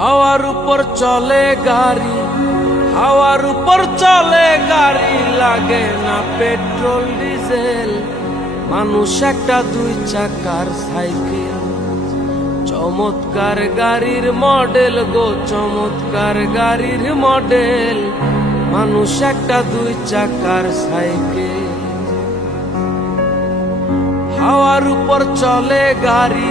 হাওয়ার উপর চলে গাড়ি, হাওয়ার উপর চলে গাড়ি, লাগে না পেট্রোল ডিজেল। মানুষ একটা দুই চাকার সাইকেল, চমৎকার গাড়ির মডেল গো, চমৎকার গাড়ির মডেল। মানুষ একটা দুই চাকার সাইকেল। হাওয়ার উপর চলে গাড়ি,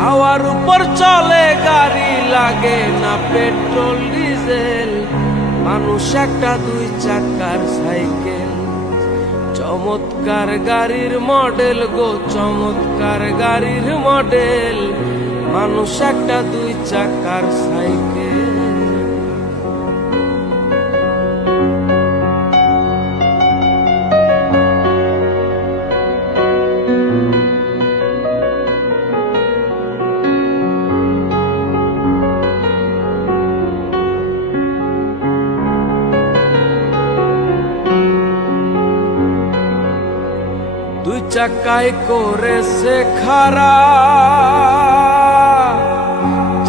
হাওয়ার উপর চলে গাড়ি, লাগে না পেট্রোল ডিজেল। মানুষ একটা দুই চাকার সাইকেল, চমৎকার গাড়ির মডেল গো, চমৎকার গাড়ির মডেল। মানুষ একটা দুই চাকার সাইকেল। দুই চাকায় করেছে খাড়া,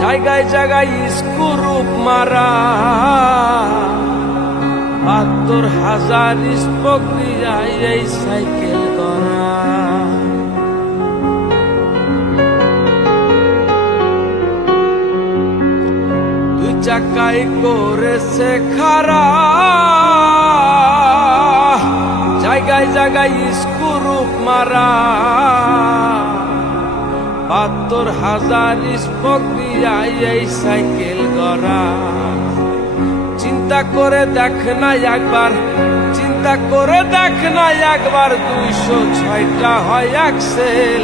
জায়গায় জায়গায় স্ক্রুপ মারা। ৭২,০০০ স্পোক দিয়া এই সাইকেল করা। দুই চাকায় করেছে খাড়া, জায়গায় জায়গায় স্ক্রুপ মারা। ৭২,০০০ স্পোক দিয়া এই সাইকেল গড়া। চিন্তা করে দেখ না একবার, চিন্তা করে দেখ না একবার, ২০৬টা হয় অ্যাক্সেল।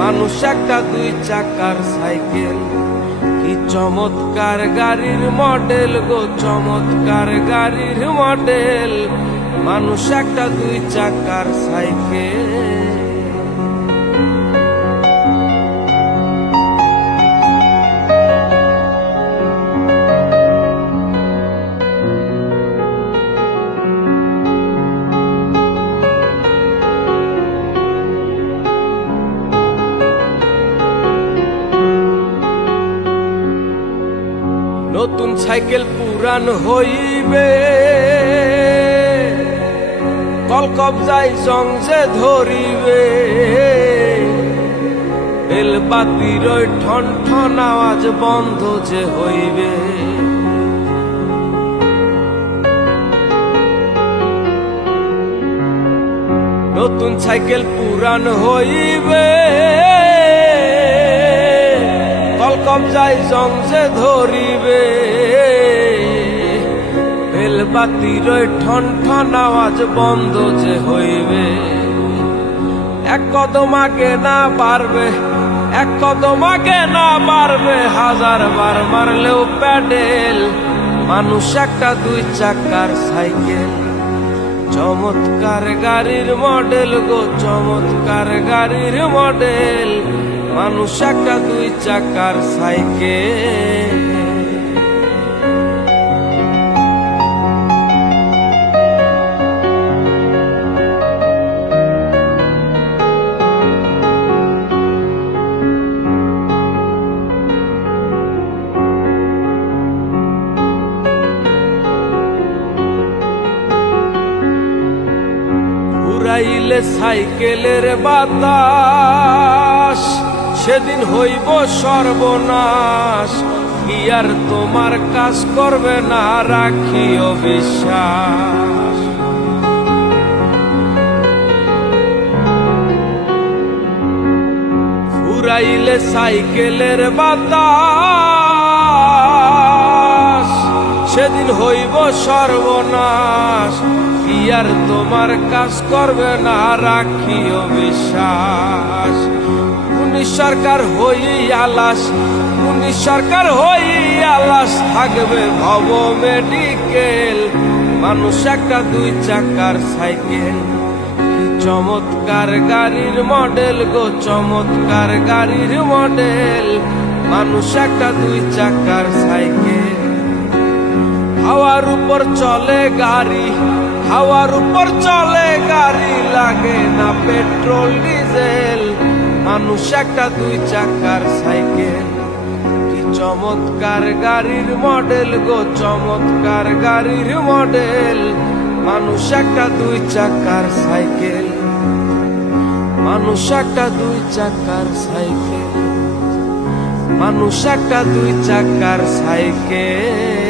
মানুষ একটা দুই চাকার সাইকেল, কি চমৎকার গাড়ির মডেল গো, চমৎকার গাড়ির মডেল। মানুষ একটা দুই চাকার সাইকেল। নতুন সাইকেল পুরান হইবে, কল কবজায় জং যে ধরিবে। বেলবাতির ওই ঠন ঠন আওয়াজ বন্ধ যে হইবে। নতুন সাইকেল পুরান হইবে, কল কবজায় জং যে ধরিবে। বেলবাতির ওই ঠন ঠন আওয়াজ বন্ধ যে হইবে। এক কদম আগে না পারবে, এক কদম আগে না পারবে, ১০০০ বার মারলেও প্যাডেল। মানুষ একটা দুই চাকার সাইকেল, চমৎকার গাড়ির মডেল গো, চমৎকার গাড়ির মডেল। মানুষ একটা দুই চাকার সাইকেল। উড়াইলে সাইকেলের বাতাস, সেদিন হইব সর্বনাশ। কি আর তোমার কাজ করবে না, রাখিও বিশ্বাস। উড়াইলে সাইকেলের বাতাস, সেদিন হইব সর্বনাশ। কি আর তোমার কাজ করবে না, রাখিও বিশ্বাস। পুলিশ সরকার হই আলাস, পুলিশ সরকার হই আলাস, থাকবে ভব মেডিকেল। মানুষ একটা দুই চাকার সাইকেল, কি চমৎকার গাড়ির মডেল গো, চমৎকার গাড়ির মডেল। মানুষ একটা দুই চাকার সাইকেল। হাওয়ার উপর চলে গাড়ি, হাওয়ার উপর চলে গাড়ি, লাগে না পেট্রোল ডিজেল। মানুষ একটা দুই চাকার সাইকেল, কি চমৎকার গাড়ির মডেল গো, চমৎকার গাড়ির মডেল। মানুষ একটা দুই চাকার সাইকেল, মানুষ একটা দুই চাকার সাইকেল, মানুষ একটা দুই চাকার সাইকেল।